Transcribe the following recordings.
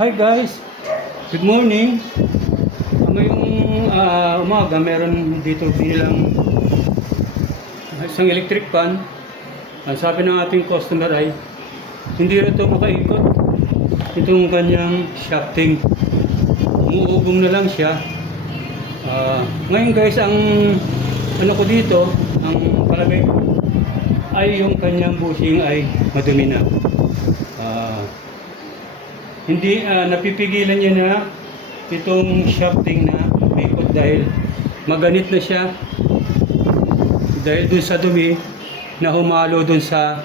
Hi guys, good morning. Ngayong umaga meron dito bilang isang electric fan. Ang sabi ng ating customer ay hindi ito makaikot itong kanyang shafting. Umuugong na lang siya. Ngayon guys, ang ano ko dito, ang palagay ko ay yung kanyang bushing ay madumi na. Hindi napipigilan niya na itong shafting na umikot dahil maganit na siya dahil dun sa dumi na humalo dun sa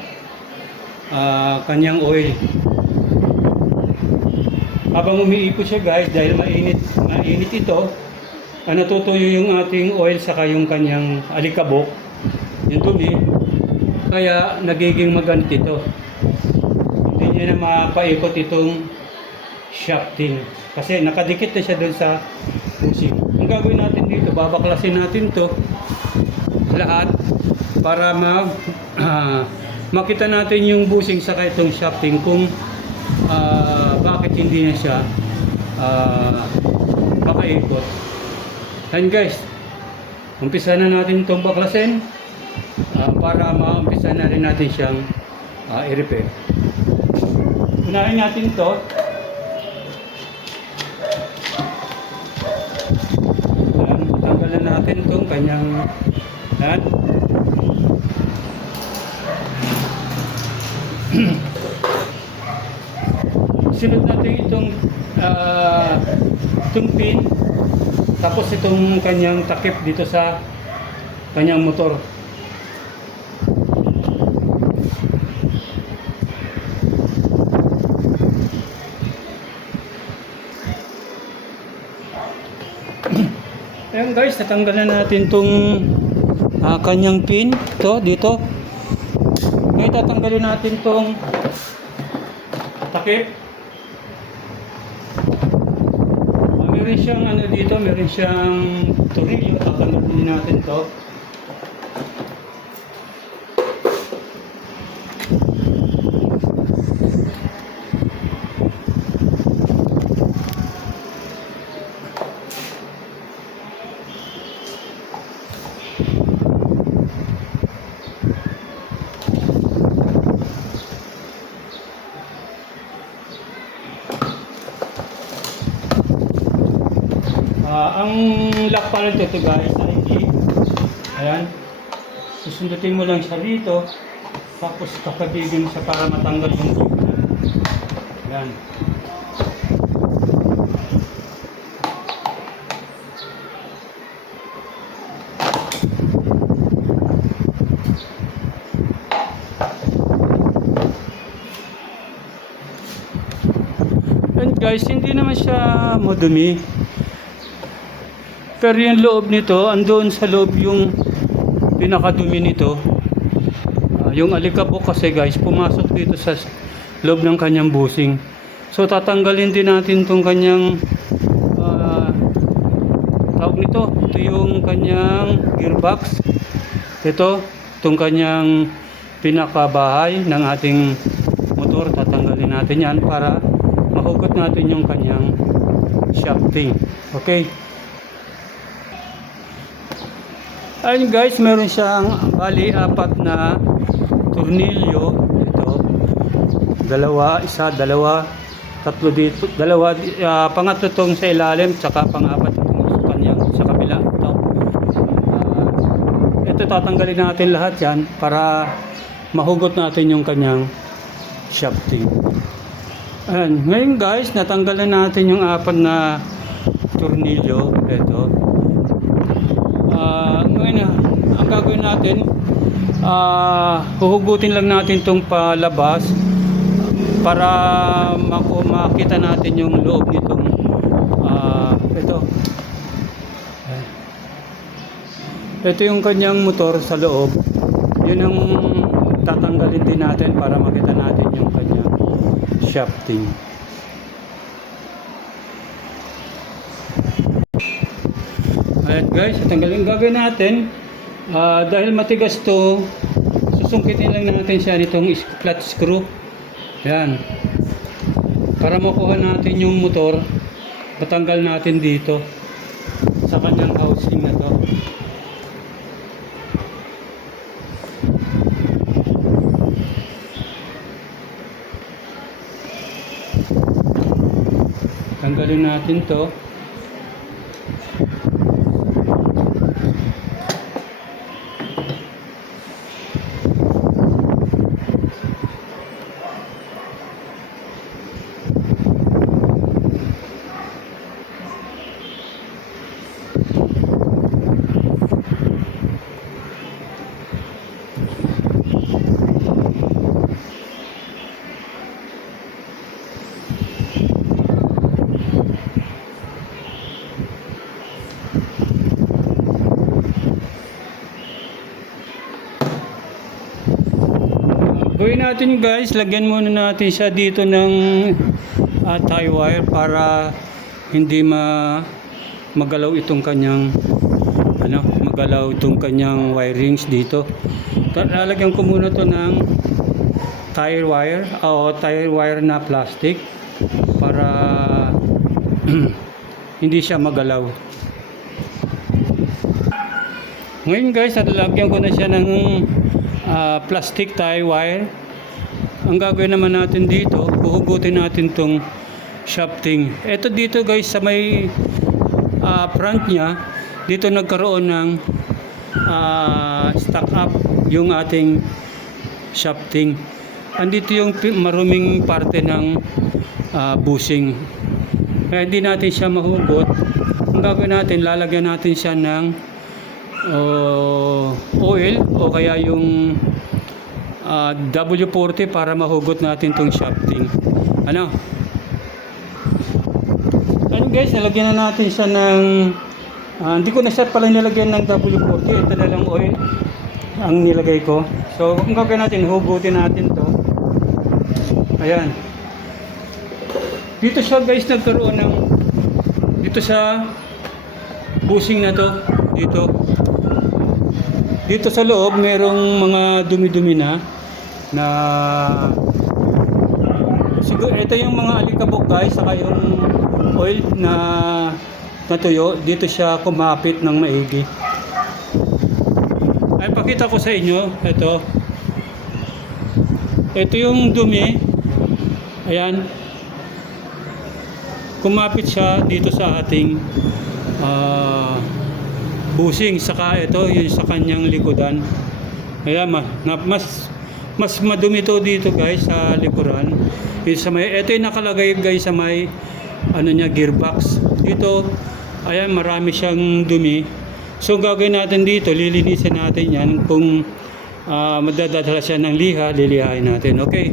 kanyang oil. Habang umiikot siya guys, dahil mainit ito, natutuyo yung ating oil saka yung kanyang alikabok, yung dumi, kaya nagiging maganit ito. Hindi niya na mapaikot itong shafting kasi nakadikit na siya doon sa bushing. Ang gagawin natin dito, babaklasin natin to lahat para makita natin yung bushing saka itong shafting kung bakit hindi na siya makaikot. And guys, umpisa na natin itong baklasin para maumpisa na rin natin siyang i-repair. Unahin natin to. Tanggalan natin itong kanyang sunod natin itong pin, tapos itong kanyang takip dito sa kanyang motor. Ayan guys, natanggalan natin itong kanyang pin to dito. Ngayon tatanggalin natin itong takip. Meron siyang dito, meron siyang tornilyo. Tatanggalin natin to. Ang lock pa rin ito guys ay ayan, susundutin mo lang siya rito, tapos kakabigin siya para matanggal yung signal. Ayan. And guys, hindi naman siya madumi. Pero yung loob nito, andun sa loob yung pinakadumi nito. Yung alikabok kasi guys, pumasok dito sa loob ng kanyang bushing. So tatanggalin din natin itong kanyang tawag nito. Ito yung kanyang gearbox. Itong kanyang pinakabahay ng ating motor. Tatanggalin natin yan para mahugot natin yung kanyang shafting. Okay. Ayun guys, meron siyang bali 4 na tornilyo dito. Isa, dalawa, tatlo dito, dalawa, pangatlo tong sa ilalim, tsaka pang-apat itong sa kanyang sa kabila. Ito tatanggalin natin lahat yan para mahugot natin yung kanyang shafting. Ayun, ngayon guys, natanggalan natin yung 4 na tornilyo. Ito. Ngayon, ang gagawin natin, huhugutin lang natin itong palabas para makita natin yung loob nitong ito yung kanyang motor sa loob. Yun ang tatanggalin din natin para makita natin yung kanyang shafting. Ayan guys, tanggalin gagawin natin. Dahil matigas to, susungkitin lang natin siya nitong flat screw. Ayan. Para makuha natin yung motor, patanggal natin dito sa kanyang housing na to. Tanggalin natin to. Gawin natin guys, lagyan muna natin siya dito ng tie wire para hindi magalaw itong kanyang magalaw itong kanyang wirings dito. Lalagyan ko muna to ng tie wire na plastic para hindi siya magalaw. Ngayon guys, lalagyan ko na siya ng plastic tie wire. Ang gagawin naman natin dito, huhugutin natin tong shafting. Ito dito guys sa may front niya, dito nagkaroon ng stack up yung ating shafting. Andito yung maruming parte ng bushing. Kaya hindi natin siya mahugot. Ang gagawin natin, lalagyan natin siya ng oil o kaya yung W40 para mahugot natin tong shafting. Ano guys, nalagyan na natin siya ng hindi ko na siya pala nilagyan ng W40. Ito na lang oil ang nilagay ko. So kung gagawin natin, hugutin natin to. Ayan, dito siya guys nagkaroon ng dito sa bushing na to. Dito sa loob merong mga dumi-dumi na siguro ito yung mga alikabok guys, saka yung oil na natuyo. Dito siya kumapit ng maigi. Ay pakita ko sa inyo, ito yung dumi. Ayan, kumapit siya dito sa ating bushing, saka ito yung sa kanyang likudan. Kaya mas madumi to dito guys sa likuran. Ito yung nakalagay guys sa may gearbox dito. Ayan, marami siyang dumi. So gagawin natin dito, lilinisin natin yan. Kung madadala siya ng liha, lilihain natin. Okay,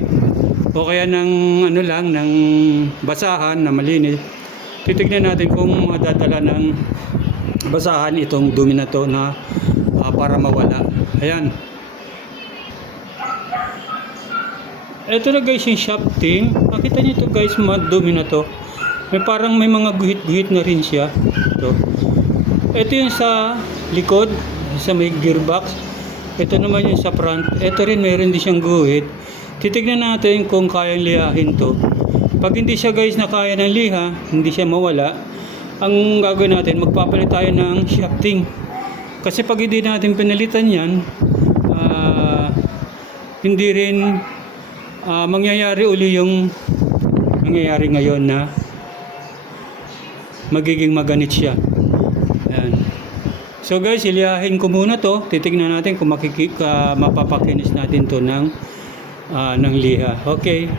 o kaya ng ng basahan na malinis. Titignan natin kung madadala ng basahan itong dumi na to na para mawala. Ayan, ito na guys yung shafting. Makita nyo ito guys, madumi na to. May mga guhit-guhit na rin siya. Ito yung sa likod, sa may gearbox. Ito naman yung sa front. Ito rin meron din siyang guhit. Titignan natin kung kayang lihahin to. Pag hindi siya guys na kaya ng liha, hindi siya mawala, ang gagawin natin, magpapalit tayo ng shafting. Kasi pag hindi natin pinalitan yan, hindi rin mangyayari uli yung nangyayari ngayon na magiging maganit siya. Ayan. So guys, ilihahin ko muna to. Titignan natin kung mapapakinis natin to ng liha. Okay.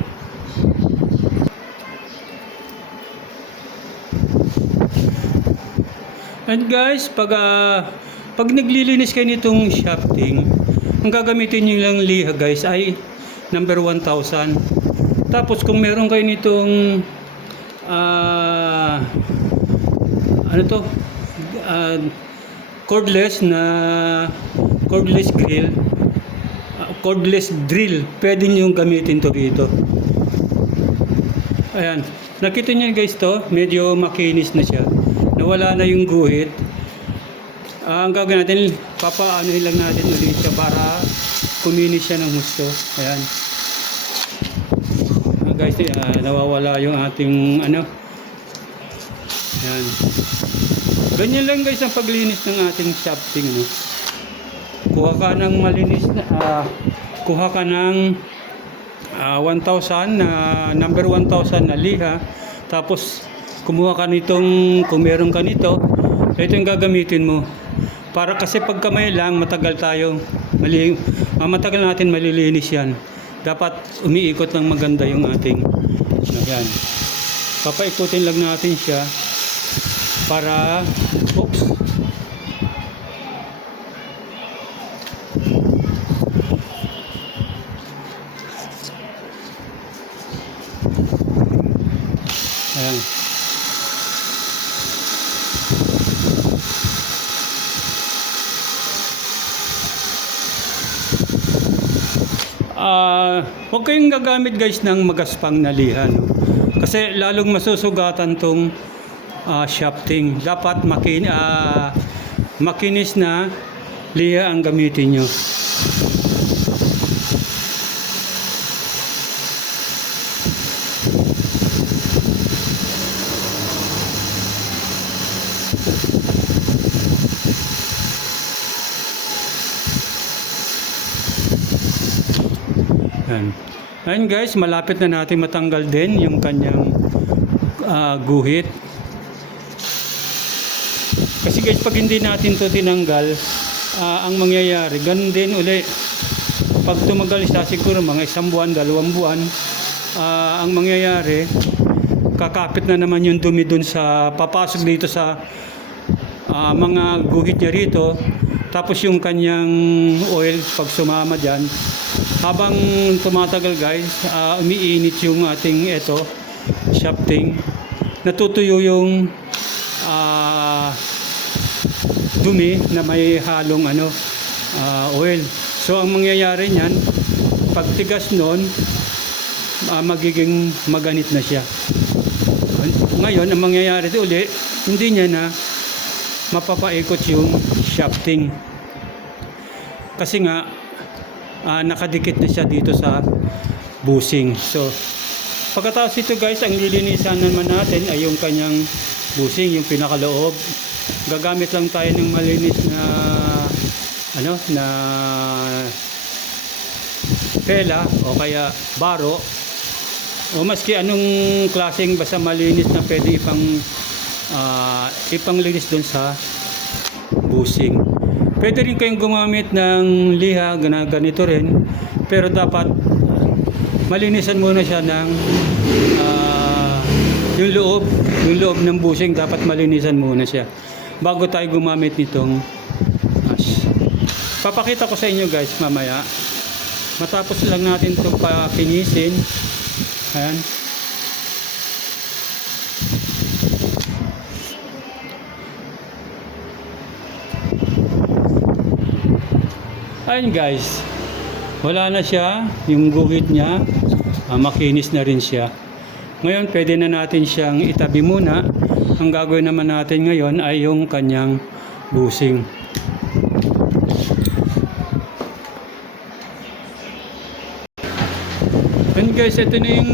And guys, pag naglilinis kayo nitong shafting, ang gagamitin nyo lang liha guys ay number 1000. Tapos kung meron kayo nitong cordless drill, pwede nyo gamitin to dito. Ayan, nakita nyo guys to, medyo makinis na siya. Nawala na yung guhit. Ang gagawin natin, papaanohin lang natin ulit siya para kuminis siya ng gusto. Ayan. Ang guys, nawawala yung ating ano. Yan. Ganyan lang guys ang paglinis ng ating shafting, no? Kuha ka ng malinis na kuha ka ng 1,000 na number 1,000 na liha, tapos kumuha ka nitong, kung meron ka nito, ito yung gagamitin mo. Para kasi pag kamay lang, matagal natin malilinis yan. Dapat umiikot ng maganda yung ating yan. Papaikutin lang natin siya para oops. Ayan. Huwag kayong gagamit guys ng magaspang na liha, no? Kasi lalong masusugatan tong shafting. Dapat makinis na liha ang gamitin nyo. Ayun guys, malapit na natin matanggal din yung kanyang guhit. Kasi guys, pag hindi natin to tinanggal, ang mangyayari, ganun din uli. Pag tumagal siya, siguro mga 1 buwan, 2 buwan, ang mangyayari, kakapit na naman yung dumi dun sa, papasok dito sa mga guhit niya rito. Tapos yung kanyang oil, pag sumama dyan, habang tumatagal guys, umiinit yung ating shafting. Natutuyo yung dumi na may halong oil. So ang mangyayari niyan, pag tigas nun, magiging maganit na siya. Ngayon, ang mangyayari uli, hindi niya na mapapaikot yung shafting. Kasi nga, nakadikit na siya dito sa busing. So, pagkatapos ito guys, ang lilinisan naman natin ay yung kanyang busing, yung pinakaloob. Gagamit lang tayo ng malinis na na tela o kaya baro o maski anong klaseng basta malinis na pwede ipanglinis doon sa busing. Pwede rin kayong gumamit ng liha, ganito rin, pero dapat malinisan muna siya ng yung loob ng busing, dapat malinisan muna siya bago tayo gumamit nitong papakita ko sa inyo guys mamaya. Matapos lang natin itong pakinisin. Ayan. Ayan guys, wala na siya, yung guhit niya, makinis na rin siya. Ngayon pwede na natin siyang itabi muna. Ang gagawin naman natin ngayon ay yung kanyang busing. And guys, ito na yung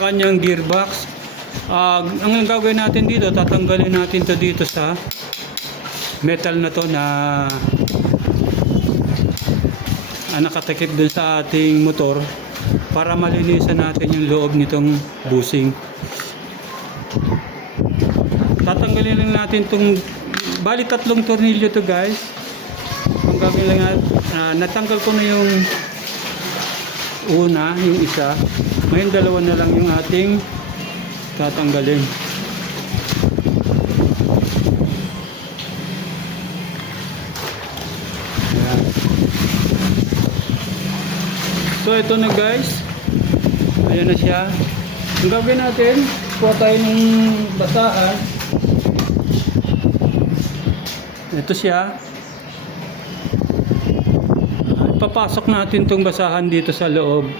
kanyang gearbox. Ang gagawin natin dito, tatanggalin natin to dito sa metal na to na nakatakip dun sa ating motor para malinisan natin yung loob nitong busing. Tatanggalin lang natin itong bali 3 tornilyo to guys. Ang gagawin lang natin, natanggal ko na yung una, yung isa. Ngayon 2 na lang yung ating tatanggalin. Ayan. So ito na guys, ayan na siya. Ang gagawin natin, kuha tayo ng basahan. Ito siya. Papasok natin itong basahan dito sa loob.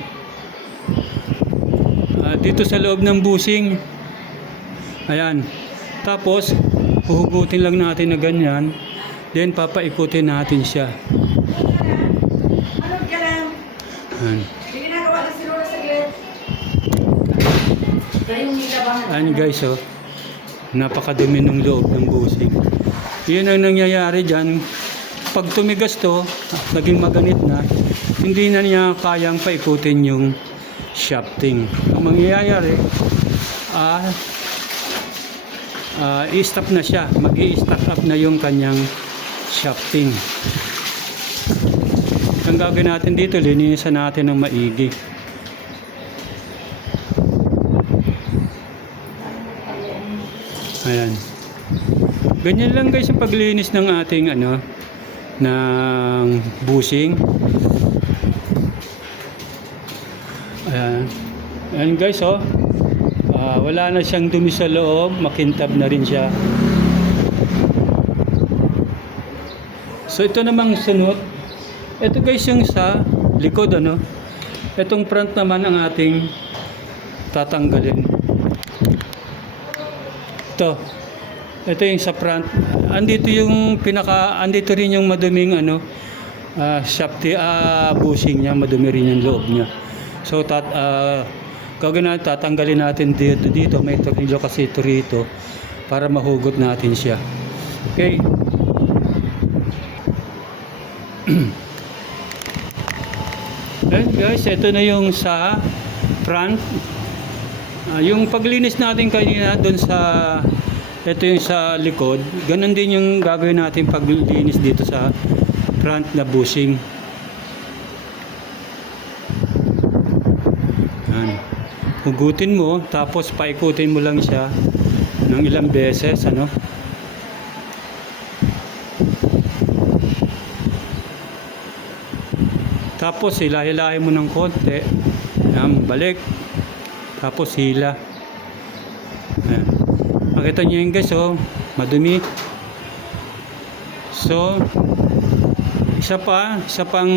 Dito sa loob ng busing. Ayan. Tapos, huhugutin lang natin na ganyan. Then, papaikutin natin siya. Ano ka lang? Ayan. Hindi na kawalan si Lola saglit. yung nilabahan. Ayan guys, oh. Napakadumi ng loob ng bushing. Yun ang nangyayari dyan. Pag tumigas to, naging maganit na, hindi na niya kayang paikutin yung shafting. Ang mangyayari, i-stop na siya. Mag-i-stack up na yung kanyang shafting. Ang gagawin natin dito, linisan natin ng maigi. Ayan. Ganyan lang guys ang paglinis ng ating ng bushing. Ayan. Ayan guys, oh. Wala na siyang dumi sa loob, makintab na rin siya. So ito namang sunod. Ito guys yung sa likod, Itong front naman ang ating tatanggalin. Ito yung sa front. Andito rin yung maduming shafty bushing niya, madumi rin yung loob niya. So gagawin natin, tatanggalin natin dito, may tornilyo kasi ito rito para mahugot natin siya. Okay. Then guys, ito na yung sa front. Yung paglinis natin kanina doon ito yung sa likod, ganun din yung gagawin natin paglinis dito sa front na bushing. Yan. Hugutin mo, tapos paikutin mo lang siya ng ilang beses, Tapos hilahin mo ng konti. Yan, balik. Tapos hila. Ayan. Makita nyo yun guys, madumi. So, isa pang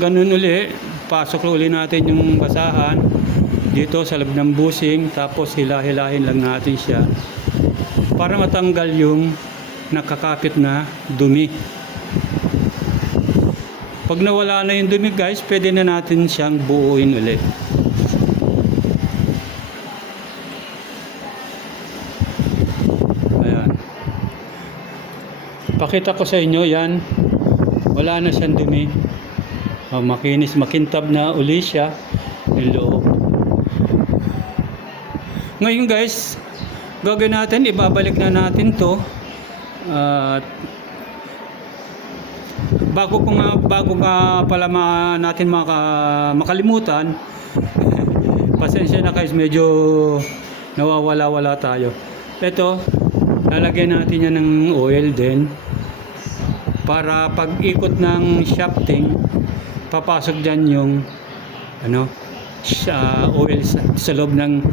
ganun uli. Pasok uli natin yung basahan dito sa loob ng bushing. Tapos hilahin lang natin siya para matanggal yung nakakapit na dumi. Pag nawala na yung dumi guys, pwede na natin siyang buuin ulit. Pakita ko sa inyo yan, wala na siyang dumi. Makinis, makintab na uli siya yung loob. Ngayon guys, gagawin natin, ibabalik na natin to. Bago ka pala natin makalimutan, pasensya na guys, medyo nawawala-wala tayo. Ito, lalagyan natin yan ng oil din para pag ikot ng shafting, papasok dyan yung oil sa loob ng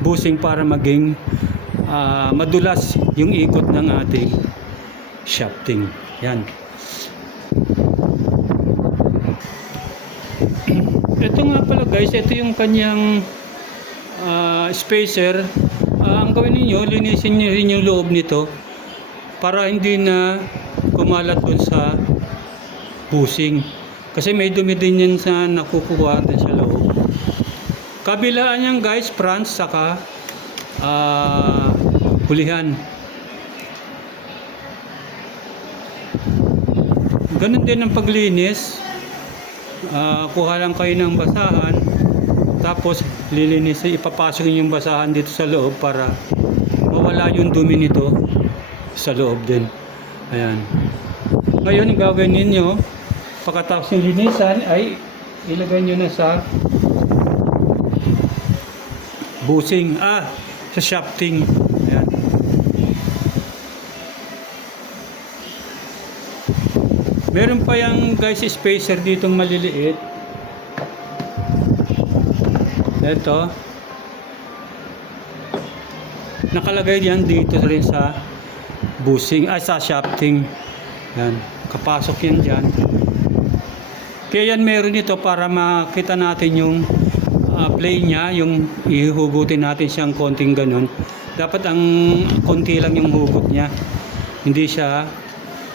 bushing para maging madulas yung ikot ng ating shafting. Yan. Ito nga pala guys, ito yung kanyang spacer. Ang gawin ninyo, linisin nyo rin yung loob nito para hindi na kumalat dun sa bushing. Kasi may dumi din yan sa nakukuha natin sa loob. Kabilaan yan guys, front saka hulihan. Ganun din ang paglinis. Kuha lang kayo ng basahan, tapos lilinisin, ipapasok yung basahan dito sa loob para mawala yung dumi nito sa loob din. Ayan. Ngayon, gagawin ninyo, pagkatapos yung linisan ay ilagay nyo na sa bushing, sa shafting. Ayan. Meron pa yung guys spacer ditong maliliit. Ito. Nakalagay yan dito rin sa bushing, sa shafting. Yan. Kapasok yan dyan. Kaya yan meron ito para makita natin yung play niya, yung ihugutin natin siyang konting ganun. Dapat ang konti lang yung hugot niya. Hindi siya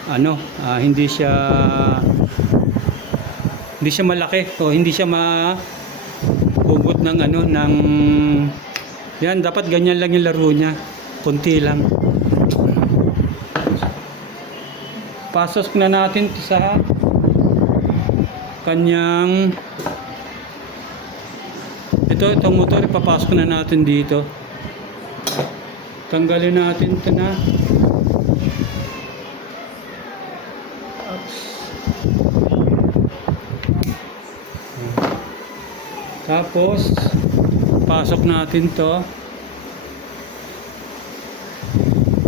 hindi siya malaki o hindi siya mahugot ng Yan, dapat ganyan lang yung laro niya. Kunti lang. Pasok na natin sa kanyang itong motor, ipapasok na natin dito. Tanggalin natin ito na. Tapos pasok natin to.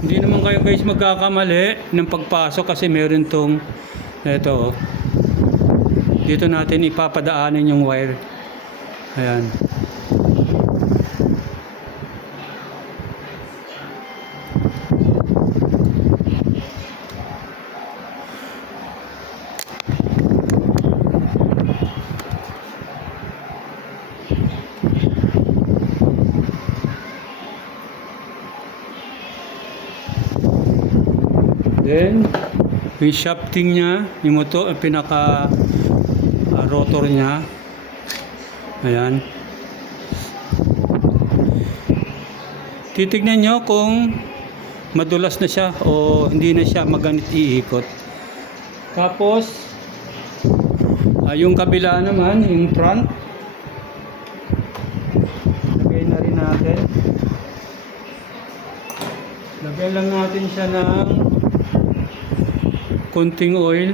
Hindi naman kayo guys magkakamali ng pagpasok kasi meron tong ito. Dito natin ipapadaanin yung wire. Ayan. Then, yung shafting niya, yung motor, pinaka rotor niya. Ayan. Titignan nyo kung madulas na siya o hindi na siya maganit iikot. Tapos, yung kabila naman, yung front. Lagay na rin natin. Lagay lang natin siya ng konting oil.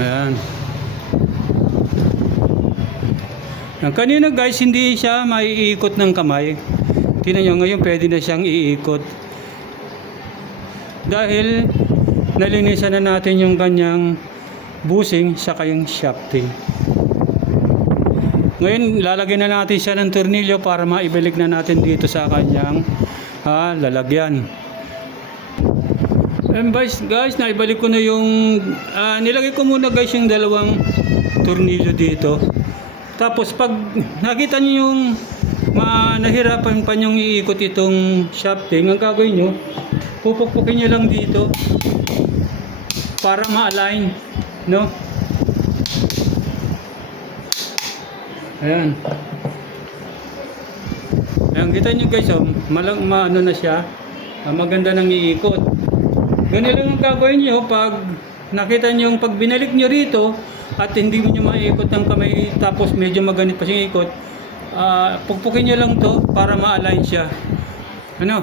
Ayan. Ang kanina guys, hindi siya maiikot ng kamay. Tingnan nyo, ngayon pwede na siyang iikot. Dahil nalinisan na natin yung kanyang busing saka yung shafting. Ngayon lalagyan na natin siya ng tornilyo para maibalik na natin dito sa kanyang lalagyan. And guys, naibalik ko na yung nilagay ko muna guys yung dalawang tornilyo dito. Tapos pag nakita niyo yung nahirapan pa niyong iikot itong shafting, ang gagawin nyo, pupukpukin nyo lang dito para ma-align, no? Ayan. Ayan, kita nyo guys, ano na siya, maganda nang iikot. Ganun lang ang gagawin nyo pag nakita nyo yung pag binalik nyo rito at hindi nyo maiikot ng kamay tapos medyo maganit pa siyang ikot, pukpukin nyo lang to para ma-align siya. Ano?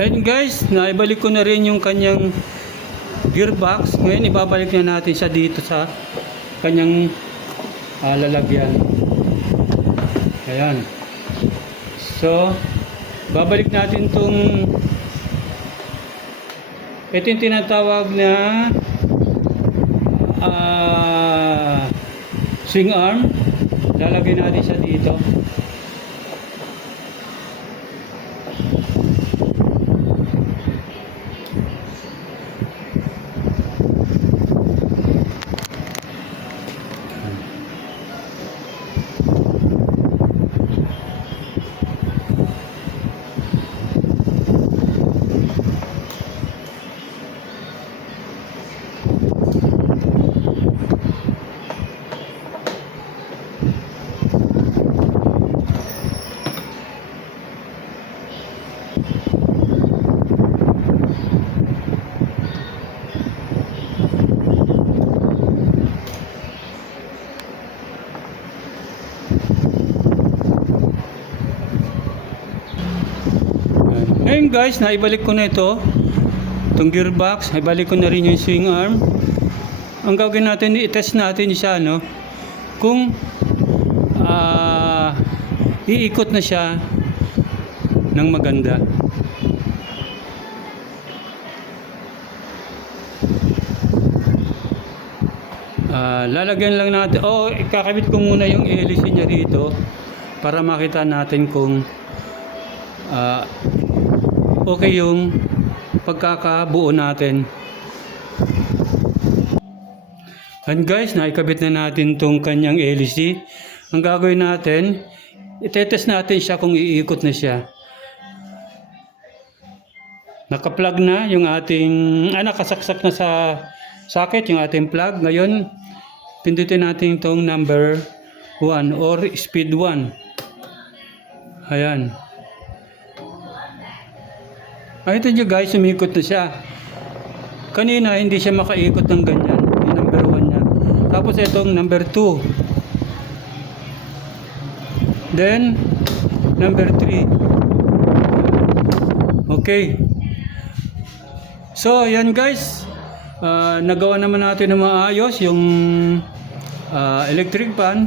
And guys, naibalik ko na rin yung kanyang gearbox. Ngayon ibabalik na natin siya dito sa kanyang lalagyan. Ayan. So, babalik natin tong ito yung tinatawag na swing arm. Lalagay natin siya dito. Ngayon guys, naibalik ko na itong gearbox, naibalik ko na rin yung swing arm. Ang gagawin natin, i-test natin siya, no? Kung iikot na siya ng maganda. Lalagyan lang natin, ikakabit ko muna yung hélice niya rito para makita natin kung okay yung pagkakabuo natin. And guys, naikabit na natin tong kanyang LEC. Ang gagawin natin, itetest natin siya kung iikot na siya. Naka-plug na yung ating, nakasaksak na sa socket yung ating plug. Ngayon, pindutin natin itong number 1 or speed 1. Ayan. Ito nyo guys, umikot na siya. Kanina, hindi siya makaikot ng ganyan. Yung number 1 niya. Tapos itong number 2. Then, number 3. Okay. So, yan guys. Nagawa naman natin na maayos yung electric fan.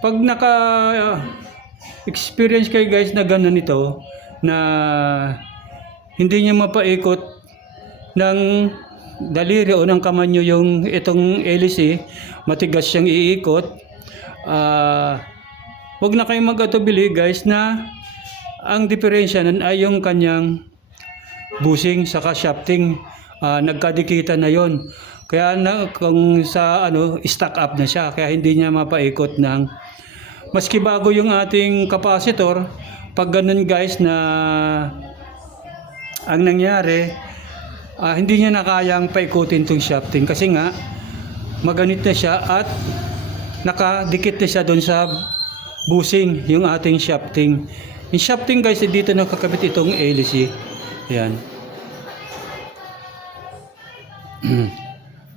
Pag naka-experience kayo guys na gano'n ito, na hindi niya mapaikot ng daliri o ng kamay nyo yung itong LEC, matigas siyang iikot, wag na kayong mag-atubili guys na ang diferensya nun ay yung kanyang bushing saka shafting, nagkadikitan na yon. Kaya kung sa stack up na siya, kaya hindi niya mapaikot ng maski bago yung ating capacitor. Pag ganun guys na ang nangyari, hindi niya na kayang paikutin tong shafting kasi nga maganit na siya at nakadikit na siya doon sa bushing yung ating shafting. Yung shafting guys, dito nakakabit itong LEC. Ayan.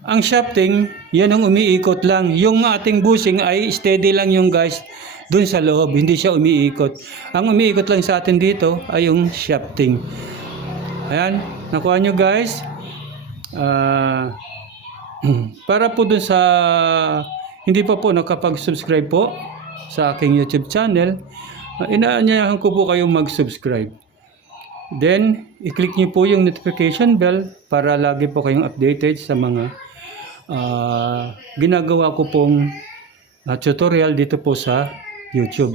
Ang shafting, yan ang umiikot lang. Yung ating bushing ay steady lang yung guys dun sa loob, hindi siya umiikot. Ang umiikot lang sa atin dito ay yung shafting. Ayan, nakuha nyo guys. Para po dun sa hindi pa po nakapag-subscribe po sa aking YouTube channel, inaanyayahan ko po kayong mag-subscribe. Then, i-click nyo po yung notification bell para lagi po kayong updated sa mga ginagawa ko pong tutorial dito po sa YouTube.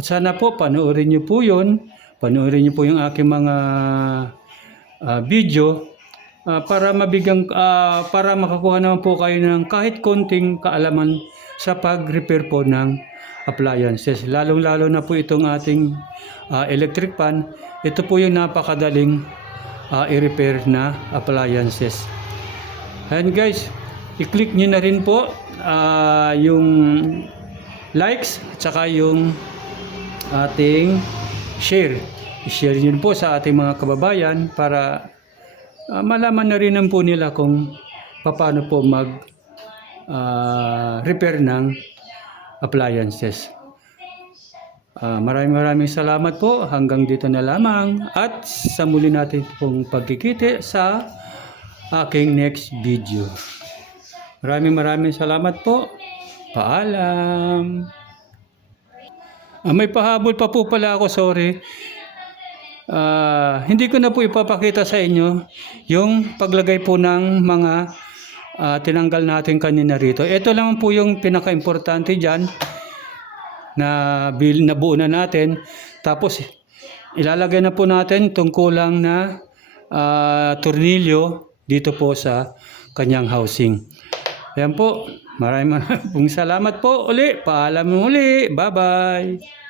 At sana po panoorin nyo po yun. Panoorin nyo po yung aking mga video para para makakuha naman po kayo ng kahit konting kaalaman sa pag-repair po ng appliances. Lalong-lalo na po itong ating electric fan. Ito po yung napakadaling i-repair na appliances. And guys, i-click nyo na rin po yung likes at saka yung ating share. I-share nyo po sa ating mga kababayan para malaman na rin po nila kung paano po repair ng appliances. Maraming salamat po. Hanggang dito na lamang at sa muli natin pong pagkikita sa aking next video. Maraming salamat po. Paalam. May pahabol pa po pala ako, sorry. Hindi ko na po ipapakita sa inyo yung paglagay po ng mga tinanggal natin kanina rito. Ito lang po yung pinaka-importante dyan na nabuo na natin. Tapos ilalagay na po natin itong kulang na tornilyo dito po sa kanyang housing. Ayan po. Maraming salamat po uli. Paalam uli. Bye-bye.